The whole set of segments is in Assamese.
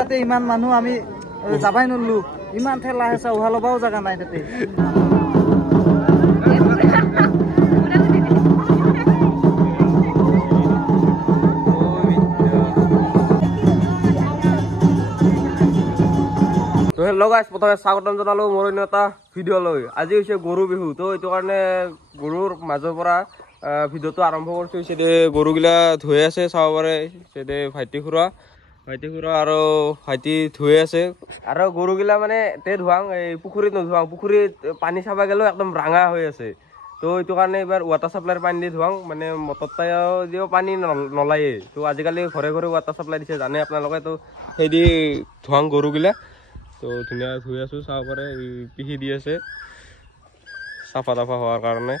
তাতে ইমান মানুহ আমি যাবাই নললো ইমান ঠেলা হেঁচা উহা লবাও জাগা নাই তাতে তো হেল্ল' গাইজ প্ৰথমে স্বাগতম জনালোঁ মোৰ অন্য এটা ভিডিঅ'লৈ। আজি হৈছে গৰু বিহু, তো এইটো কাৰণে গৰুৰ মাজৰ পৰা ভিডিঅ'টো আৰম্ভ কৰিছোঁ। সেইদে গৰুগিলা ধুই আছে চাব পাৰে, সেইদে ভাইটি খুৰা আৰু ভাইটি ধুই আছে। আৰু গৰুগিলা মানে তে ধুৱাং এই পুখুৰীত নোধুৱাং, পুখুৰীত পানী চাব গ'লেও একদম ৰাঙা হৈ আছে। তো এইটো কাৰণে এইবাৰ ৱাটাৰ চাপ্লাইৰ পানী দি ধুৱাং, মানে মটৰ দিও পানী নলায়ে। তো আজিকালি ঘৰে ঘৰে ৱাটাৰ চাপ্লাই দিছে জানে আপোনালোকে, তো সেইদি ধুৱাং গৰুগিলা। তো ধুনীয়া ধুই আছোঁ চাব পাৰে, পিহি দি আছে চাফা তাফা হোৱাৰ কাৰণে।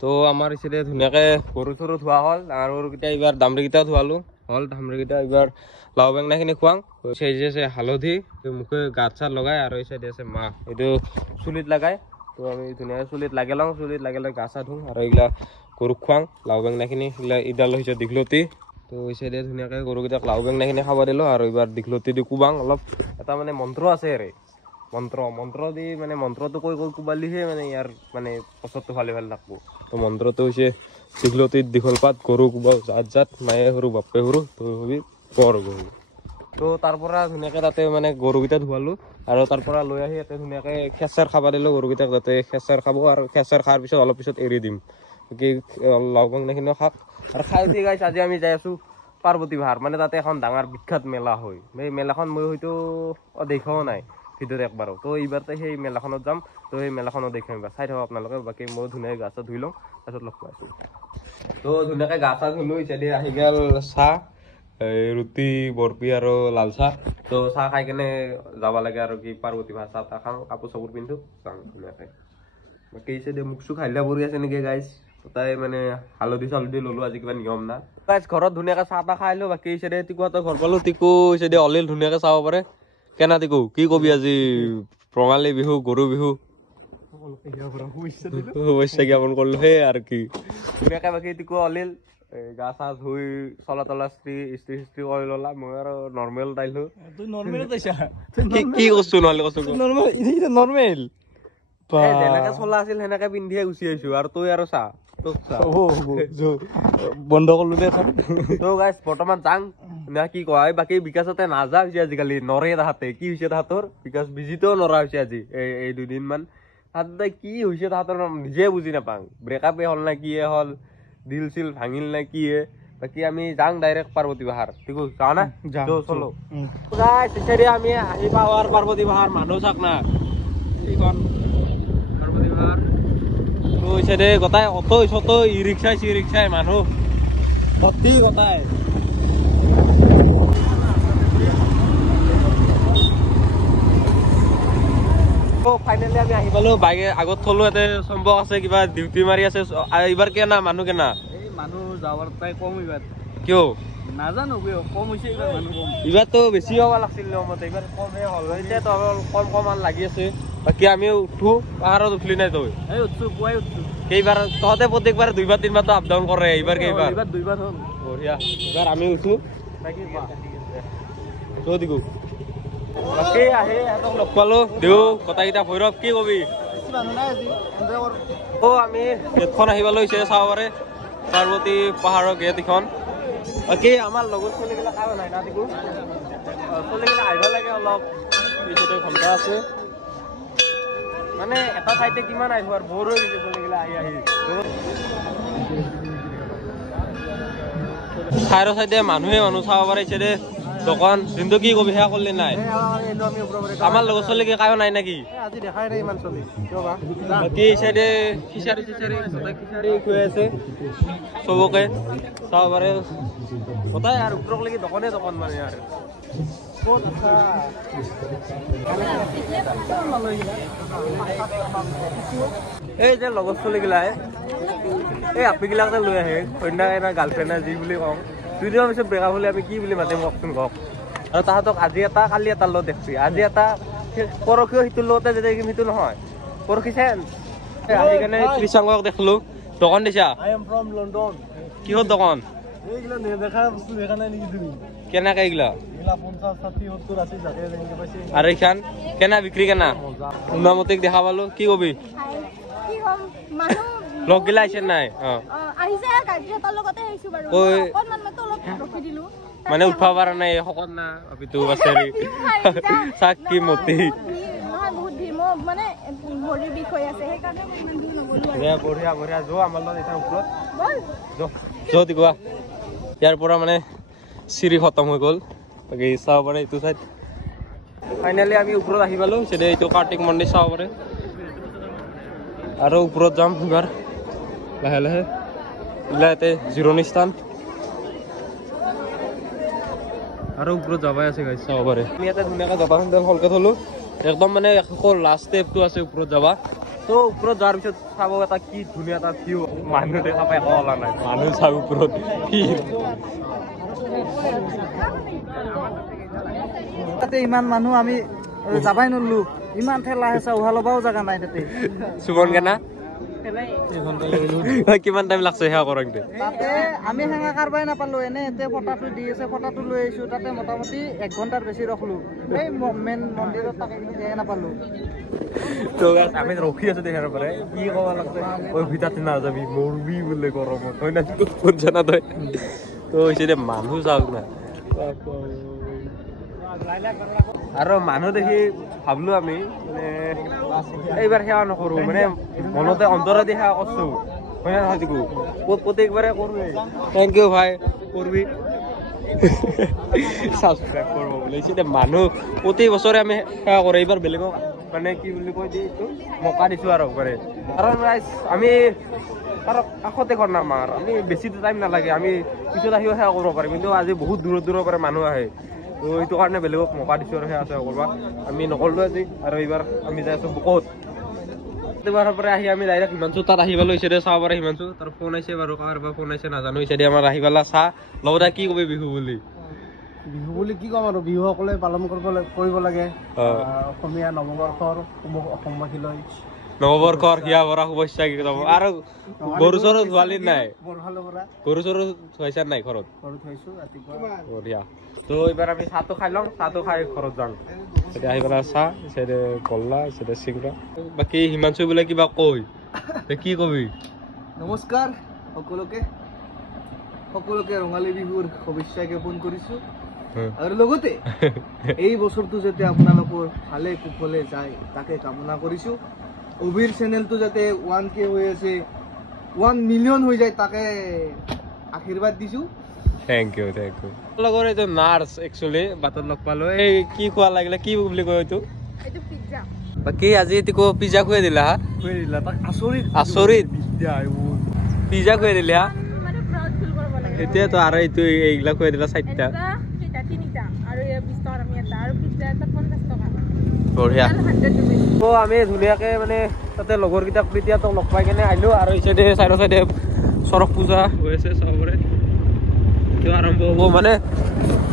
তো আমাৰ ইচিতে ধুনীয়াকৈ গৰু চৰু ধোৱা হ'ল, ডাঙৰ গৰুকেইটা এইবাৰ দামৰিকেইটাও ধোৱালোঁ হ'ল। দামৰিকেইটা এইবাৰ লাও বেঙেনাখিনি খুৱাং। সেই আছে হালধি, মুখে গাঁত চাত লগাই, আৰু এই চাইডে আছে মাহ, এইটো চুলিত লগাই। তো আমি ধুনীয়াকৈ চুলিত লাগি লওঁ, চুলিত লাগিলে গা চা ধুওঁ, আৰু এইগিলা গৰুক খুৱাং লাও বেঙেনাখিনি। এইগিলা ইডাল হৈছে দীঘলতি। তো এই চাইডে ধুনীয়াকৈ গৰুকেইটাক লাও বেঙেনাখিনি খাব দিলোঁ, আৰু এইবাৰ দীঘলতি দি কোবাং অলপ। এটা মানে মন্ত্ৰ আছে আৰে, মন্ত্ৰ দি মানে মন্ত্ৰটো কৈ কোবালিহে মানে ইয়াৰ মানে পছৰটো ভালে থাকব। তো মন্ত্ৰটো হৈছে দীঘলতিত দীঘল পাত গৰু কোবাও জাত জাত, মায়ে সৰু বাপে সৰু তো হবি বৰ গৰু। তো তাৰ পৰা ধুনীয়াকৈ তাতে মানে গৰুকেইটা ধুৱালোঁ, আৰু তাৰ পৰা লৈ আহি ইয়াতে ধুনীয়াকৈ খেৰ খাব দিলোঁ গৰুকেইটাক, যাতে খেৰ খাব। আৰু খেৰ খোৱাৰ পিছত অলপ পিছত এৰি দিম, কি লাও বেঙেনাখিনিও খাওক। আৰু খাই উঠি গাইছ আজি আমি যাই আছোঁ পাৰ্বতী পাহাৰ, মানে তাতে এখন ডাঙৰ বিখ্যাত মেলা হয়। এই মেলাখন মই হয়তো দেখাও নাই ভিডিঅ'ত একবাৰো। তো এইবাৰতে সেই মেলাখনত যাম, তো সেই মেলাখনত দেখাম এইবাৰ, চাই থাকক আপোনালোকে। বাকী মই ধুনীয়াকৈ গা চা ধুই লওঁ, তাৰপিছত লগ পাই আছোঁ। তো ধুনীয়াকৈ গা চা ধুলোঁ, ইত্যাদি আহি গ'ল চাহ, ৰুটি বৰপি আৰু লাল চাহ। তো চাহ খাই কেনে যাব লাগে আৰু কি পাৰ্বতী পাহাৰ চাহ তাহ খাওঁ, কাপোৰ চাপোৰ পিন্ধো যাওঁ ধুনীয়াকৈ। বাকী ইত্যাদি মুখ চুখ হাইলা পৰি আছে নেকি গাইছ, তাই মানে হালধি চালধি ল'লোঁ, আজি কিবা নিয়ম না গাইছ। ঘৰত ধুনীয়াকৈ চাহ তাহ খাই লোঁ। বাকী ইচ্যাদি টিকুহঁতৰ ঘৰ পালোঁ, টিকু ইচ্যাদি অলিল ধুনীয়াকৈ চাব পাৰে। কেনা টিকু কি কবি আজি ৰঙালী বিহু গৰু বিহু শুভেচ্ছা জ্ঞাপন কৰিলোঁ সেই আৰু কি ধুনীয়াকৈ। বাকী টিকু অলিল গা চা ধুই চলা তলা ইস্ত্ৰি কৰি ল'লা। মই আৰু নৰ্মেল টাইলোঁ, কি কৈছো নহ'লে কৈছো নৰ্মেল যেনেকে চলা আছিল সেনেকে পিন্ধিয়ে গুচি আহিছো। আৰু তই আৰু চা বন্ধ কৰিলো দে। তো গাইছ বৰ্তমান যাং না কি কয়। বাকী বিকাশতে নাযা হৈছে আজিকালি, নৰে তাহাঁতে কি হৈছে তাহাঁতৰ, বিকাশ বিজিতেও নৰা হৈছে আজি এই দুদিনমান। তাহাঁতে কি হৈছে তাহাঁতৰ নিজে বুজি নাপাওঁ, ব্ৰেকআপে হ'ল না কিয়ে হ'ল, দিল চিল ভাঙিল না কিয়ে। বাকী আমি যাং ডাইৰেক্ট পাৰ্বতী পাহাৰ, ঠিক যাওঁ না চলো গাইছ। আমি আহি পাওঁ আৰু পাৰ্বতী পাহাৰ, মানুহ চাক না এইখন পাৰ্বতী পাহাৰ। তো হৈছে দে গোটাই অটো চটো ই ৰিক্সাই মানুহ ভৰ্তি গোটাই। ফাইনেলি আমি আহি পালোঁ, বাইকে আগত থলোঁ, ইয়াতে চম্পক আছে কিবা ডিউটি মাৰি আছে। এইবাৰ কেনা মানুহ কেনা এই মানুহ যাৱাৰ প্ৰায় কম এইবাৰ, কিয় নাজানো কম হৈছে এইবাৰ মানুহ কম। এইবাৰতো বেছি হ'ব লাগিছিল নিয়মতে, এইবাৰ কমহে হ'ল। এতিয়াতো কম লাগি আছে। বাকী আমি উঠো, পাহাৰত উঠলি নাই তই? এই উঠছো, পুৱাই উঠছো। কেইবাৰ তহঁতে প্ৰত্যেকবাৰ 2 বাৰ 3 বাৰতো আপ ডাউন কৰে, এইবাৰ কেইবাৰ? এইবাৰ 2 বাৰ হ'ল। বঢ়িয়া, এইবাৰ আমি উঠো। বাকী আহি সিহঁতক লগ পালোঁ, দেউ কটাকেইটা ভৈৰৱ কি কবি? আমি গেটখন আহি পালোঁ, হৈছে চাব পাৰে পাৰ্বতী পাহাৰৰ গেট এইখন। বাকী আমাৰ লগত চলিগিলা কাৰো নাই না টিকু, চলিগিলা আহিব লাগে অলপ, পিছতে ঘণ্টা আছে মানে এটা চাইডে কিমান আহিব আৰু বৰ হৈ গৈছে চলিগিলা আহি চাইডৰ চাইডে মানুহ চাব পাৰিছে দে দোকান। কিন্তু কি কবি সেয়া কৰিলে নাই, আমাৰ লগত চলি কায়ো নাই নেকি আজি দেখাই নাই ইমান চলি। বাকী চাইডে খিচাৰি খুৱাই আছে চবকে চাব পাৰে গোটাই, আৰু ওপৰক লাগি দোকান মানে আৰু এই যে লগৰ চলিগিলা এই আপিগিলাক লৈ আহে কন্যা গাৰ্লফ্ৰেণ্ড যি বুলি কওঁ। 2 দিনৰ পিছত ব্ৰেকআপ হ'লে আমি কি বুলি মাতিম কওকচোন কওক। আৰু তাহাঁতক আজি এটা কালি এটাৰ লগত দেখছি, আজি এটা পৰহিও সিটোৰ লগতে যেতিয়া সিটো নহয় পৰহি আহি কেনে কৃষাংগক দেখলো, দোকান দিছা I am from London. কিহৰ দোকান এইগুলা দেখা বস্তু দেখা নাই নেকি তুমি কেনেকে এইগিলা এগুলা 50 60 70 80 জাকে দেখি পাইছে আৰু এইখান কেনা বিক্ৰী কেনা উন্নমতিক দেখা পালো কি কবি কি কম মানুহ লগ গিলা আহিছে নাই আহিছে কাৰ্যতৰ লগতে আহিছো বাৰু অকণমান মই তলত ৰখি দিলো মানে উঠবা পাৰা নাই শকত না অপিটো বাছেৰি চাকি মতি নহয় বহুত ভিৰ মই মানে ভৰিৰ বিষ হৈ আছে সেইকাৰণে মই ইমান দূৰ নগলো আৰু দে বঢ়িয়া বঢ়িয়া যো আমাৰ লগত এটা ওপৰত বল যো দিবা ইয়াৰ পৰা মানে চিৰি খতম হৈ গ'ল বাকী চাব পাৰে এইটো চাইড ফাইনেলি আমি ওপৰত আহি পালো সেদে এইটো কাৰ্তিক মন্দিৰ চাব পাৰে আৰু ওপৰত যাম এবাৰ লাহে লাহে এইগিলা ইয়াতে জিৰণি স্থান আৰু ওপৰত যাবাই আছে গাইছ চাব পাৰে আমি ইয়াতে ধুনীয়াকৈ জোতা চেণ্ডেল সলকে থলো একদম মানে লাষ্ট ষ্টেপটো আছে ওপৰত যাবা তো ওপৰত যোৱাৰ পিছত চাব এটা কি ধুনীয়া এটা ভিউ মানুহ দেখা পাই একো ওলা নাই মানুহ চাব ওপৰত তাতে ইমান মানুহ আমি যাবাই নললো ইমান ঠেলা হেঁচা উহা ল'বাও জাগা নাই তাতে সুমন কেনা কিমান টাইম লাগছে সেয়া কৰোঁতে তাতে আমি হেঙা কাৰবাই নাপালো এনে এতে ফটাটো দি আছে ফটাটো লৈ আহিছো তাতে মোটামুটি 1 ঘণ্টাৰ বেছি ৰখলো এই মেইন মন্দিৰত তাকে দিয়াই নাপালো তো আমি ৰখি আছো দেখাৰ পৰা কি ক'ব লাগছে ঐ ভিতৰতে নাযাবি মৰবি বোলে গৰমত হয় না কোন জানা তই তো হৈছে দে মানুহ যাওক না আৰু মানুহ দেখি ভাবলো আমি মানে এইবাৰ সেৱা নকৰো মানে মনতে অন্তৰেদি সেৱা কৰছো হয় না নহয় দেখো প্ৰত্যেকবাৰে কৰোঁ থেংক ইউ ভাই কৰবি সাবস্ক্ৰাইব কৰিব বুলিছে দে মানুহ প্ৰতি বছৰে আমি সেৱা কৰোঁ এইবাৰ বেলেগক মানে কি বুলি কয় যে এইটো মকা দিছোঁ আৰু কৰে কাৰণ আমি আৰু কাষতে ঘৰ নাম আমাৰ আমি বেছি টাইম নালাগে আমি পিছত আহিও সেৱা কৰিব পাৰিম কিন্তু আজি বহুত দূৰৰ দূৰৰ পৰা মানুহ আহে তো এইটো কাৰণে বেলেগক মকা দিছোঁ আৰু সেৱা চেৱা কৰবা আমি নকৰিলোঁ আজি আৰু এইবাৰ আমি যাই আছোঁ বুকত এবাৰৰ পৰা আহি আমি ডাইৰেক্ট হিমাংশু তাত আহি পালোঁ ইচাইডে চাব পাৰে হিমাংশু তাৰ ফোন আহিছে বাৰু কাৰোবাৰ ফোন আহিছে নাজানো ইচাইডে আমাৰ আহি পালা চাহ লগতে কি কবি বিহু বুলি কি ক'ম আৰু বিহুসকলে পালন কৰিব লাগে অসমীয়া নৱবৰ্ষৰ অসমবাসীলৈ নৱবৰ্ষৰ হিয়া ভৰা শুভেচ্ছা কি যাব আৰু গৰু চৰু ধোৱালি নাই গৰু চৰু ধুৱাইছা নাই ঘৰত বঢ়িয়া তো এইবাৰ আমি চাহটো খাই লওঁ চাহটো খাই ঘৰত যাওঁ এতিয়া আহি পেলাই চাহ ইচাইডে গল্লা ইচাইডে চিংৰা বাকী হিমাংশু বোলে কিবা কয় কি কবি নমস্কাৰ সকলোকে ৰঙালী বিহুৰ শুভেচ্ছা জ্ঞাপন কৰিছোঁ আৰু লগতে এই বছৰটো যাতে আপোনালোকৰ ভালে কুশলে যায় তাকে কামনা কৰিছোঁ অভিৰ চেনেলটো যাতে 1K হৈ আছে 1 মিলিয়ন হৈ যায় তাকে আশীৰ্বাদ দিছোঁ থেংক ইউ লগৰ এইটো নাৰ্ছ একচুৱেলি বাটত লগ পালোঁ এই কি খোৱা লাগিলে কি বুলি কয় এইটো বাকী আজি তিকো পিজ্জা খুৱাই দিলা হা তাক আচৰিত পিজ্জা খুৱাই দিলে হা এতিয়াতো আৰু এইটো এইগিলা খুৱাই দিলা 4টা বঢ়িয়া তো আমি ধুনীয়াকৈ মানে তাতে লগৰকেইটাক তেতিয়াতো লগ পাই কেনে আহিলোঁ আৰু এই চাইডে চাইডে চৰক পূজা হৈ আছে চবৰে এতিয়া আৰম্ভ হ'ব মানে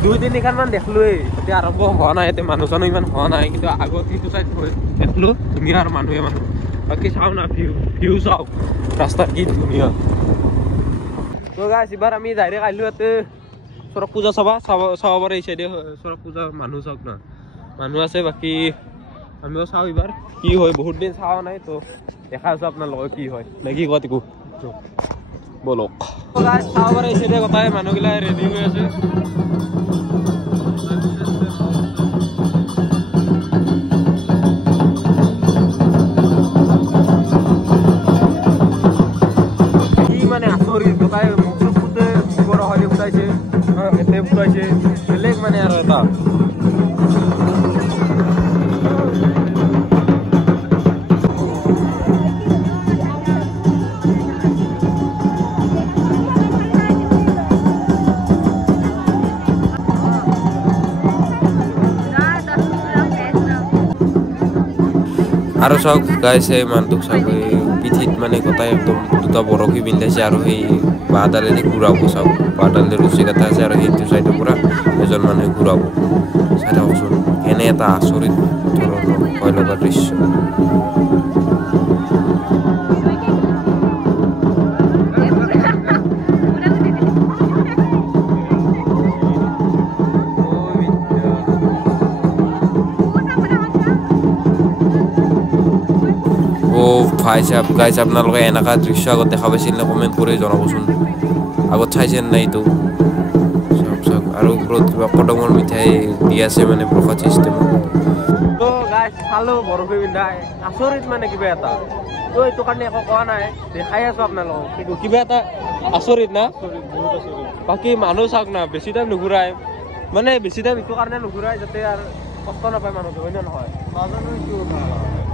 2-3 খানমান দেখলোৱেই এতিয়া আৰম্ভ হোৱা নাই এতিয়া মানুহ চানুহ ইমান হোৱা নাই কিন্তু আগত সেইটো চাইড দেখলোঁ ধুনীয়া আৰু মানুহে মানুহ বাকী চাওঁ না ভিউ চাওঁ ৰাস্তাত কি ধুনীয়া তো গাইছ এবাৰ আমি ডাইৰেক্ট আহিলোঁ ইয়াতে চৰক পূজা চাব পাৰে এই চাইডে চৰক পূজা মানুহ চাওক না মানুহ আছে বাকী আমিও চাওঁ এইবাৰ কি হয় বহুত দিন চাৱা নাই তো দেখা আছোঁ আপোনাৰ লগত কি হয় নে কি কোৱা তিকো বলক চাব পাৰে এই চাইডে গোটাই মানুহগিলা ৰেডি হৈ আছে কি মানে আচৰিত গোটাই মুখ ফুটে মুখৰ হলি ফুটাইছে এতে ফুটাইছে বেলেগ মানে আৰু এটা আৰু চাওক গাইছে মানুহটোক চাওক পিঠিত মানে গোটাই একদম 2টা বৰশী পিন্ধাইছে আৰু সেই বাঁহডালেদি ঘূৰাব চাওক বাঁহডালেদি ৰছী কাটা আছে আৰু সেইটো চাইডৰ পৰা এজন মানুহে ঘূৰাব চাই থাককচোন এনে এটা আচৰিত ধৰণৰ ভয় লগা দৃশ্য খাইছে গাইছে আপোনালোকে এনেকুৱা দৃশ্য আগত দেখা পাইছিল নে কমেণ্ট কৰি জনাবচোন আগত চাইছে নাই এইটো চাওক চাওক আৰু ওপৰত কিবা কদমৰ মিঠাই দি আছে মানে প্ৰসাদ চিষ্টেমত তো গাইছ চালো বৰফি পিন্ধাই আচৰিত মানে কিবা এটা তো এইটো কাৰণে একো কোৱা নাই দেখাই আছো আপোনালোকক কিন্তু কিবা এটা আচৰিত না বাকী মানুহ চাওক না বেছি টাইম নুঘূৰাই মানে বেছি টাইম এইটো কাৰণে নুঘূৰাই যাতে আৰু কষ্ট নাপায় মানুহটো হয় নে নহয়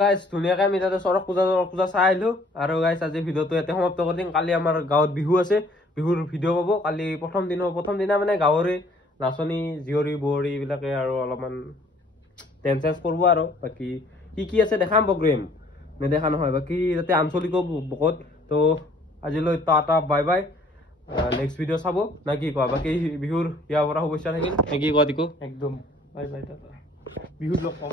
গাইছ ধুনীয়াকৈ আমি তাতে চৰক পূজা চাই আহিলো আৰু গাইছ আজি ভিডিঅ'টো ইয়াতে সমাপ্ত কৰি দিম কালি আমাৰ গাঁৱত বিহু আছে বিহুৰ ভিডিঅ' পাব কালি প্ৰথম দিনা মানে গাঁৱৰে নাচনী জীয়ৰী বোৱাৰী এইবিলাকে আৰু অলপমান ডেন্স চেন্স কৰিব আৰু বাকী কি আছে দেখাম প্ৰগ্ৰেম নেদেখা নহয় বাকী যাতে আঞ্চলিকো বহুত তো আজিলৈ tata bye bye next video' চাব না কি কোৱা বাকী বিহুৰ ইয়াৰ পৰা শুভেচ্ছা থাকিল নে কি কোৱা দিকো একদম বাই বাই টাটা বিহুত লগ পাম